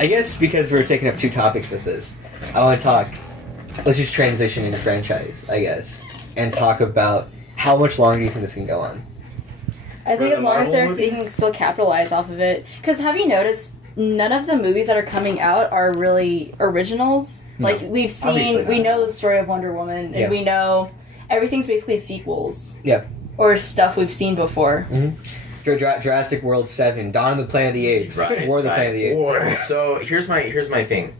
I guess because we're taking up two topics with this, I want to talk. Let's just transition into franchise, I guess, and talk about how much longer do you think this can go on? I think as long as they can still capitalize off of it. Because have you noticed, none of the movies that are coming out are really originals. No. Like, we've seen, we know the story of Wonder Woman, and we know everything's basically sequels. Yeah. Or stuff we've seen before. Mm-hmm. Jurassic World 7, Dawn of the Planet of the Apes, War of the Planet of the Apes. So here's my thing.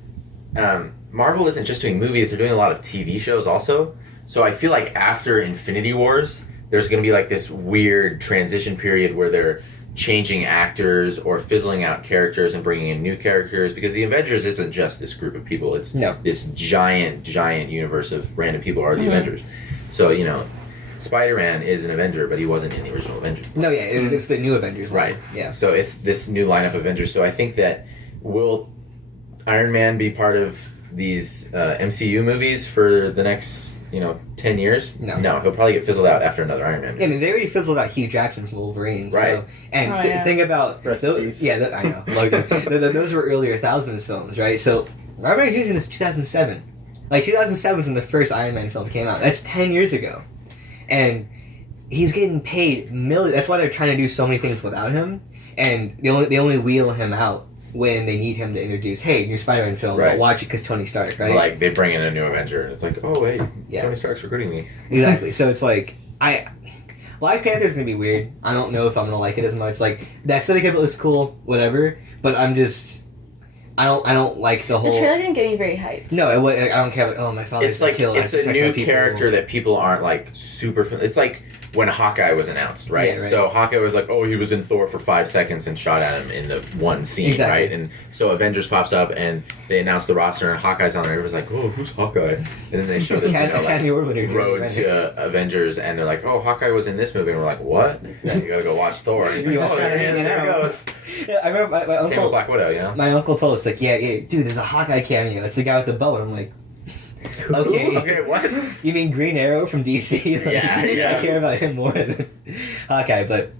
Marvel isn't just doing movies; they're doing a lot of TV shows also. So I feel like after Infinity Wars, there's going to be like this weird transition period where they're changing actors or fizzling out characters and bringing in new characters, because the Avengers isn't just this group of people. It's this giant universe of random people are the Avengers. So, you know, Spider-Man is an Avenger, but he wasn't in the original Avengers. No, yeah, it's the new Avengers. Right. Yeah. So it's this new lineup of Avengers. So I think that will Iron Man be part of these MCU movies for the next, 10 years? No, he'll probably get fizzled out after another Iron Man movie. Yeah, I mean, they already fizzled out Hugh Jackman from Wolverine. Right. So, and think about... those, I know. Those were earlier Thousands films, right? So, Robert Downey Jr. is 2007. Like, 2007 is when the first Iron Man film came out. That's 10 years ago. And he's getting paid millions. That's why they're trying to do so many things without him. And they only wheel him out when they need him to introduce, hey, new Spider-Man film, but watch it because Tony Stark, right? Like, they bring in a new Avenger, and it's like, oh, wait, Tony Stark's recruiting me. Exactly. So it's like, Black Panther's gonna be weird. I don't know if I'm gonna like it as much. Like, the aesthetic of it looks cool, whatever, but I don't like the whole... The trailer didn't get me very hyped. No, I don't care about, my father's killed. It's a new character that people aren't, like, super... It's like when Hawkeye was announced, right? Yeah, right? So Hawkeye was like, oh, he was in Thor for 5 seconds and shot at him in the one scene, right? And so Avengers pops up and they announce the roster and Hawkeye's on there. Everyone's like, oh, who's Hawkeye? And then they show this, road to Avengers, and they're like, oh, Hawkeye was in this movie. And we're like, what? Yeah, you gotta go watch Thor. And he's like, oh, there it goes. Yeah, I remember my uncle... Same with Black Widow, you know? My uncle told us, like, yeah, dude, there's a Hawkeye cameo. It's the guy with the bow. And I'm like... Okay, what? You mean Green Arrow from DC? Like, yeah. I care about him more than Hawkeye, but...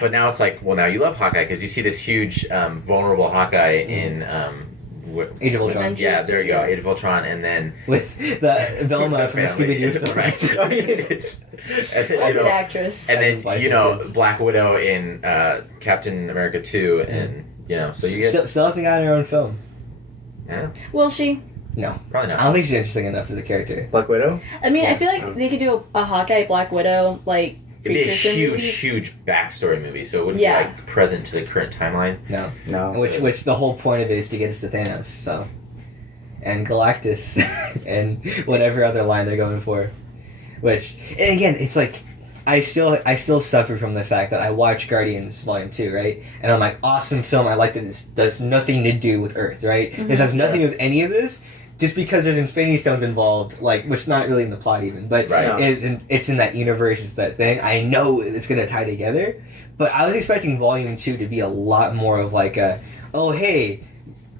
But now it's like, well, now you love Hawkeye because you see this huge, vulnerable Hawkeye in... Age of Ultron. Yeah, there you go, Age of Ultron, and then... With the Velma from the Scooby-Doo film. Right. As an actress. And then, Black Widow in Captain America 2, and, so you get... Still hasn't got her own film. Yeah. Will she? No. Probably not. I don't think she's interesting enough as a character. Black Widow? I mean, I feel like they could do a Hawkeye, Black Widow, like... It'd be a huge backstory movie, so it wouldn't be, like, present to the current timeline. No. Which the whole point of it is to get us to Thanos, so... And Galactus, and whatever other line they're going for. Which, and again, it's like... I still suffer from the fact that I watch Guardians Volume 2, right? And I'm like, awesome film, I like that this does nothing to do with Earth, right? Mm-hmm. This has nothing with any of this, just because there's Infinity Stones involved, like, which is not really in the plot even, but it's in that universe, it's that thing. I know it's going to tie together, but I was expecting Volume 2 to be a lot more of like a, oh, hey,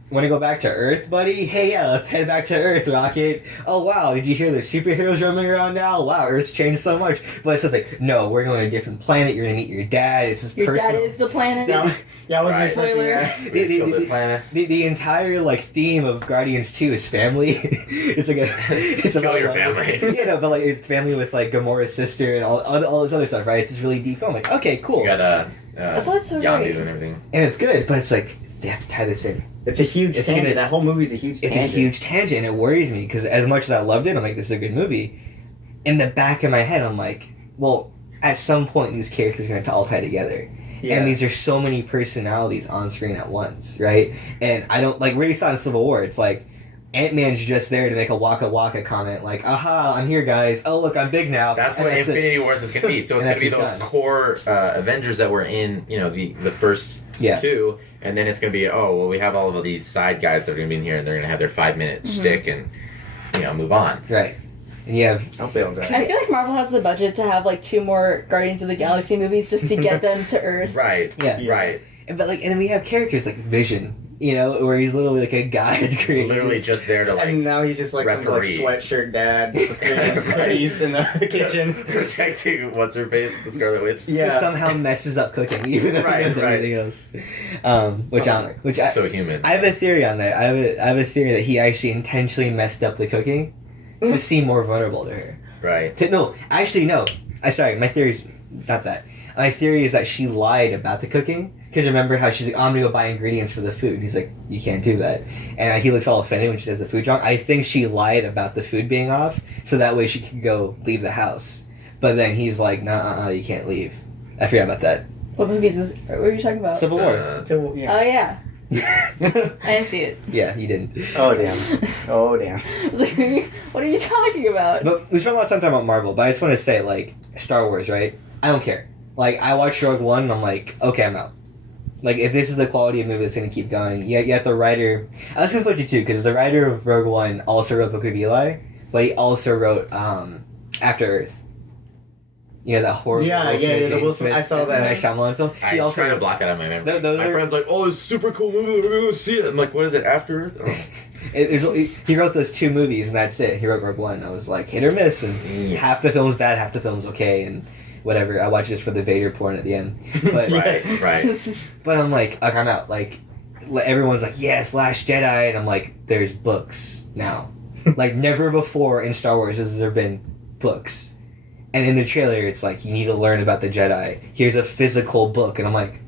want to go back to Earth, buddy? Hey, yeah, let's head back to Earth, Rocket. Oh, wow, did you hear the superheroes roaming around now? Wow, Earth's changed so much. But it's just like, no, we're going to a different planet. You're going to meet your dad. It's just your dad is the planet. Yeah, I was spoiler. The entire, like, theme of Guardians 2 is family. It's like it's kill about your family. But like it's family with like Gamora's sister and all this other stuff, right? It's just really deep film. Like, okay, cool. You got so Yondu and everything, and it's good, but it's like they have to tie this in. It's a huge tangent. That whole movie's a huge tangent. It's a huge tangent, and it worries me because as much as I loved it, I'm like, this is a good movie. In the back of my head, I'm like, well, at some point these characters are going to all tie together. Yeah. And these are so many personalities on screen at once, right? And I don't, like, we already saw in Civil War, it's like, Ant-Man's just there to make a Waka Waka comment, like, aha, I'm here, guys. Oh, look, I'm big now. That's what Infinity Wars is going to be. So it's going to be those core Avengers that were in, the first two, and then it's going to be, we have all of these side guys that are going to be in here, and they're going to have their 5-minute shtick and, move on. Right. And you have... I feel like Marvel has the budget to have, like, 2 more Guardians of the Galaxy movies just to get them to Earth. Right. Yeah. Right. but like, and then we have characters like Vision. You know, where he's literally like a god creator. Literally just there to like. And now he's just like some like referee. sweatshirt dad, cookies in the kitchen, protecting what's her face, the Scarlet Witch. Who Yeah, somehow messes up cooking, even though he knows everything else. Which So human. I have a theory on that. I have a theory that he actually intentionally messed up the cooking to seem more vulnerable to her. Right. No. Sorry, my theory's not that. My theory is that she lied about the cooking. Because remember how she's like, I'm gonna go buy ingredients for the food. He's like, you can't do that. And he looks all offended when she says the food's wrong. I think she lied about the food being off, so that way she could go leave the house. But then he's like, nah, you can't leave. I forgot about that. What movie is this? What are you talking about? Civil War. Oh, yeah. I didn't see it. Yeah, you didn't. Oh damn. I was like, what are you talking about? But we spent a lot of time talking about Marvel, but I just want to say, like, Star Wars, right? I don't care. Like, I watched Rogue One, and I'm like, okay, I'm out. Like, if this is the quality of movie that's going to keep going, yet the writer... I was going to put you too, because the writer of Rogue One also wrote Book of Eli, but he also wrote After Earth. You know, that horror... The Will Smith, I saw that. Night Shyamalan film. I try to block it out of my memory. Those my friend's like, oh, it's a super cool movie, we're going to go see it. I'm like, what is it, After Earth? Oh. He wrote those 2 movies, and that's it. He wrote Rogue One. I was like, hit or miss, and half the film's bad, half the film's okay, and... whatever. I watched this for the Vader porn at the end. But, right. But I'm like, I'm out. Like, everyone's like, yes, Last Jedi. And I'm like, there's books now. Like, never before in Star Wars has there been books. And in the trailer, it's like, you need to learn about the Jedi. Here's a physical book. And I'm like,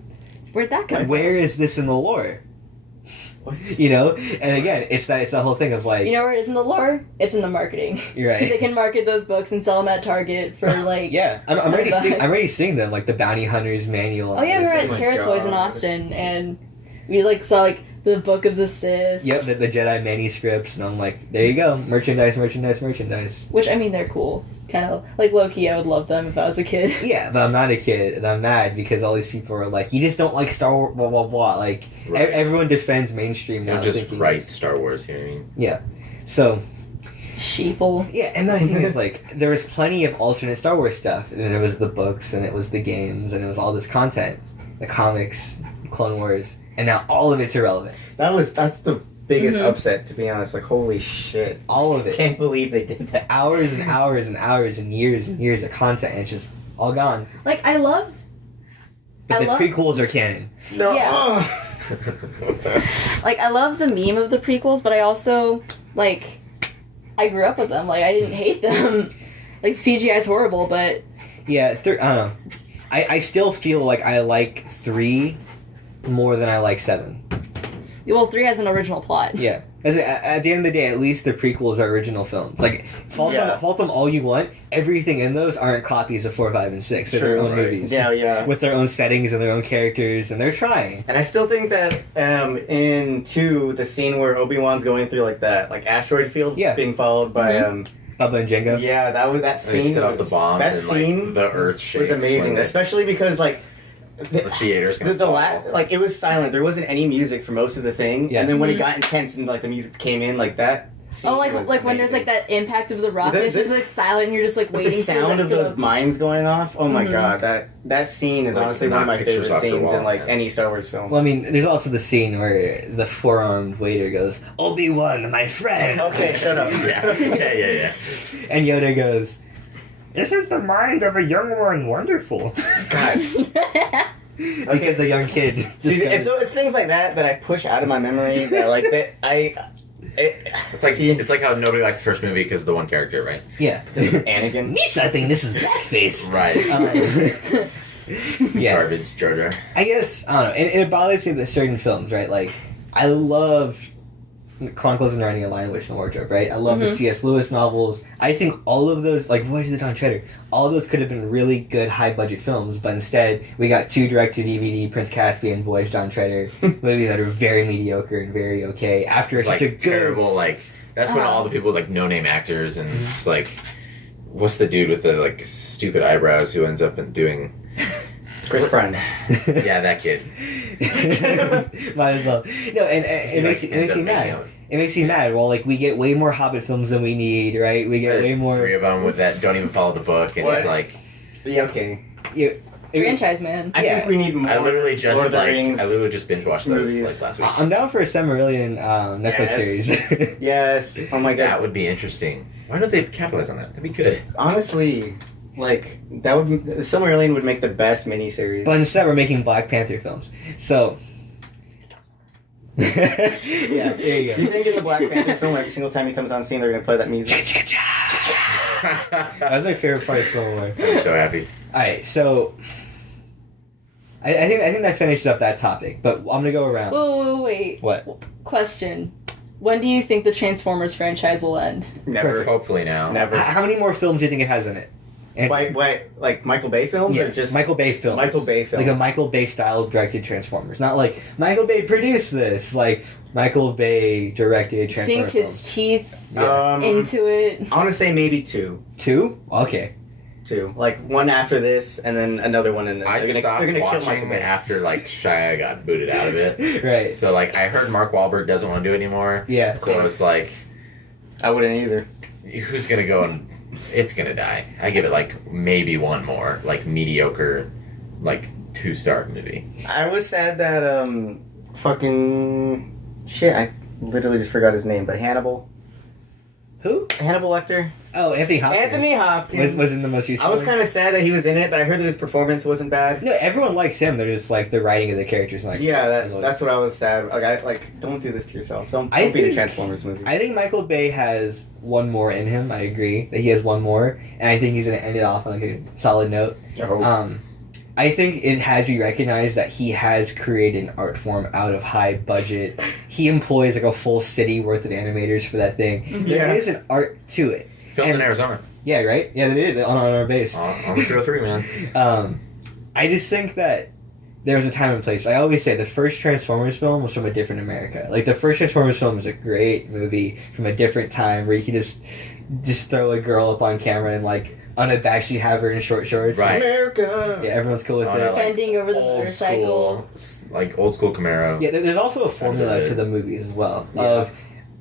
where'd that come from? Where is this in the lore? What? You know? And again, it's the whole thing of like... You know where it is in the lore? It's in the marketing. You're right. They can market those books and sell them at Target for like... Yeah, I'm already seeing them, like the Bounty Hunter's manual. Oh yeah, we were at Terra Toys in Austin, and we like saw like the Book of the Sith. Yep, the Jedi manuscripts, and I'm like, there you go, merchandise. Which, I mean, they're cool. Kind of, like, low-key, I would love them if I was a kid. Yeah, but I'm not a kid, and I'm mad because all these people are like, you just don't like Star Wars, blah, blah, blah. Like, everyone defends mainstream now. Just write Star Wars, you know what I mean? Yeah. So... Sheeple. Yeah, and the thing is, like, there was plenty of alternate Star Wars stuff. And it was the books, and it was the games, and it was all this content. The comics, Clone Wars, and now all of it's irrelevant. That's the biggest upset, to be honest. Like, holy shit. All of it. Can't believe they did that. Hours and hours and hours and years of content, and it's just all gone. Like, I love... But the prequels are canon. No. Yeah. Like, I love the meme of the prequels, but I also, like... I grew up with them. Like, I didn't hate them. Like, CGI's horrible, but... Yeah, I don't know. I still feel like I like 3 more than I like 7. Well, 3 has an original plot. Yeah. At the end of the day, at least the prequels are original films. Like, fault them all you want. Everything in those aren't copies of 4, 5, and 6. They're their own movies. Yeah. With their own settings and their own characters, and they're trying. And I still think that in 2, the scene where Obi-Wan's going through, like, that asteroid field being followed by, Bubba and Jango. Yeah, that scene. They set off the bombs that and, scene like, the earth shakes. was amazing, especially because, like, the theater's gonna like, it was silent. There wasn't any music for most of the thing. Yeah. And then when it got intense and, like, the music came in, like, that scene like was when there's, like, that impact of the rocket, it's just, like, silent, and you're just, like, waiting the sound of those mines going off, oh my god, that scene is like, honestly one of my favorite scenes in, like, yeah. any Star Wars film. Well, I mean, there's also the scene where the 4-armed waiter goes, Obi-Wan, my friend! Okay, shut up. Yeah. And Yoda goes, isn't the mind of a young one wonderful? God. Because the young kid. See, it's things like that I push out of my memory. That like that It's like how nobody likes the first movie because of the one character, right? Yeah. Anakin. Misa think this is blackface. Right. Yeah. Garbage, Jar Jar. I guess, I don't know. And it bothers me that certain films, right? Like, I love Chronicles of Narnia, Lion, Witch, and Wardrobe, right? I love the C.S. Lewis novels. I think all of those, like Voyage of the Dawn Treader, all of those could have been really good high-budget films, but instead, we got 2 direct-to-DVD, Prince Caspian, Voyage of the Dawn Treader, movies that are very mediocre and very okay. After such a good... terrible, like... That's when all the people, like, no-name actors, and it's like... What's the dude with the, like, stupid eyebrows who ends up doing... Chris Pratt. Yeah, that kid. Might as well. No, and it makes you mad. It makes you mad. Well, like, we get way more Hobbit films than we need, right? We get way more... 3 of them with that don't even follow the book, and it's like... Yeah, okay. Franchise man. I think we need more. I literally just Lord of the Rings binge watched those movies. like last week. I'm down for a Silmarillion Netflix series. Yes. Oh my god. That would be interesting. Why don't they capitalize on that? That'd be good. Honestly, like that would Silmarillion would make the best miniseries. But instead, we're making Black Panther films. So. Yeah, there you Do you think in the Black Panther film, every single time he comes on scene, they're gonna play that music? That was my favorite part of Civil War. I'm so happy. Alright, so I think that finishes up that topic, but I'm gonna go around. Wait. What? Question. When do you think the Transformers franchise will end? Never. Perfect. Hopefully now. Never. How many more films do you think it has in it? Wait, like Michael Bay films? Yes, or just Michael Bay films. Michael Bay films. Like a Michael Bay style directed Transformers. Not like Michael Bay produced this. Like Michael Bay directed Transformers. Sinked his teeth Yeah. into it. I want to say maybe two. 2? Okay. Two. Like one after this, and then another one, and then I they're stopped gonna kill watching Michael Bay. after like Shia got booted out of it. Right. So like I heard Mark Wahlberg doesn't want to do it anymore. Yeah. So it's like, I wouldn't either. who's gonna go and it's gonna die. I give it like maybe one more like mediocre, like 2-star movie. I was sad that fucking shit. I literally just forgot his name, but Hannibal Lecter. Oh, Anthony Hopkins. Anthony Hopkins was in the most recent I was one. kind of sad that he was in it, but I heard that his performance wasn't bad. No, everyone likes him. They're just like the writing of the characters. Like Yeah, that's what I was sad. Like, don't do this to yourself. Don't be in a Transformers movie. I think Michael Bay has one more in him. I agree that he has one more, and I think he's gonna end it off on like a solid note. I hope. I think it has to be recognized that he has created an art form out of high budget. He employs like a full city worth of animators for that thing. Mm-hmm. There is an art to it. Filmed in Arizona. Yeah, right? Yeah, they did on our base. On the 303, man. I just think that there was a time and place. I always say the first Transformers film was from a different America. Like the first Transformers film was a great movie from a different time where you could just throw a girl up on camera and like unabashedly have her in short shorts. Right. America. Yeah, everyone's cool with it. Like, Bending over the old motorcycle. school, like old school Camaro. Yeah, there's also a formula to the movies as well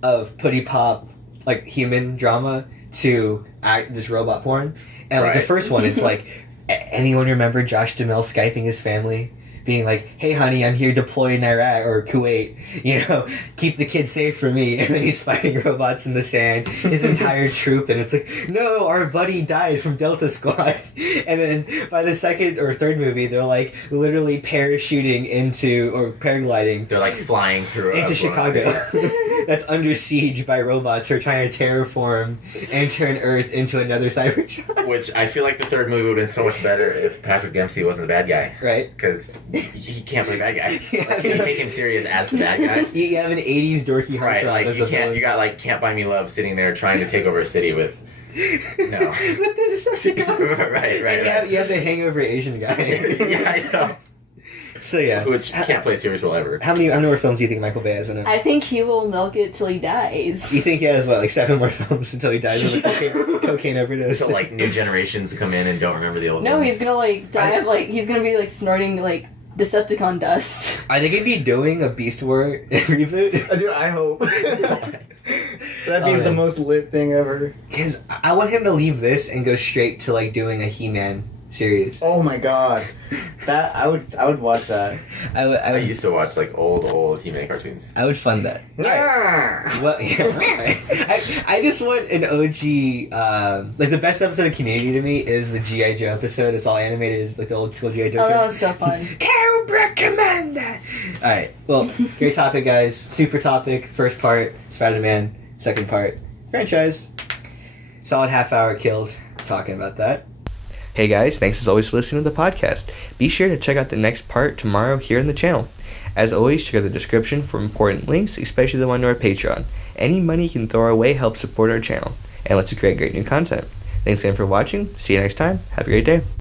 of putty pop like human drama to just robot porn. And like the first one, it's like anyone remember Josh Duhamel Skyping his family? Being like, hey honey, I'm here deployed in Iraq or Kuwait, keep the kids safe from me. And then he's fighting robots in the sand, his entire troop, and it's like, no, our buddy died from Delta Squad. And then by the second or third movie, they're like literally parachuting into, or paragliding. They're like flying through into Chicago. That's under siege by robots who are trying to terraform and turn Earth into another Cybertron. Which I feel like the third movie would have been so much better if Patrick Dempsey wasn't the bad guy. Right. Because he can't play bad guy. Yeah. Like, can you take him serious as the bad guy? You have an 80s dorky Right, heartthrob like as you a can't. villain. You got like Can't Buy Me Love sitting there trying to take over a city with. No. But this is such a right. You have the hangover Asian guy. Yeah, I know. So yeah. Which can't play a serious role ever. How many more films do you think Michael Bay has in it? I think he will milk it till he dies. You think he has like 7 more films until he dies of a cocaine overdose? Until like new generations come in and don't remember the old No, ones. he's gonna like die of like he's gonna be like snorting like Decepticon dust. I think he'd be doing a Beast War reboot. Dude, I hope. That'd be the most lit thing ever. Because I want him to leave this and go straight to like doing a He-Man series. Oh my god, that I would watch that. I used to watch like old He-Man cartoons. I would fund that. Well, yeah, I just want an OG. Like the best episode of Community to me is the G.I. Joe episode. It's all animated. It's like the old school G.I. Joe. Oh, that was so fun. Cobra Commander. All right. Well, great topic, guys. Super topic. First part, Spider-Man. Second part, franchise. Solid half hour killed talking about that. Hey guys, thanks as always for listening to the podcast. Be sure to check out the next part tomorrow here on the channel. As always, check out the description for important links, especially the one to our Patreon. Any money you can throw our way helps support our channel and lets us create great new content. Thanks again for watching. See you next time. Have a great day.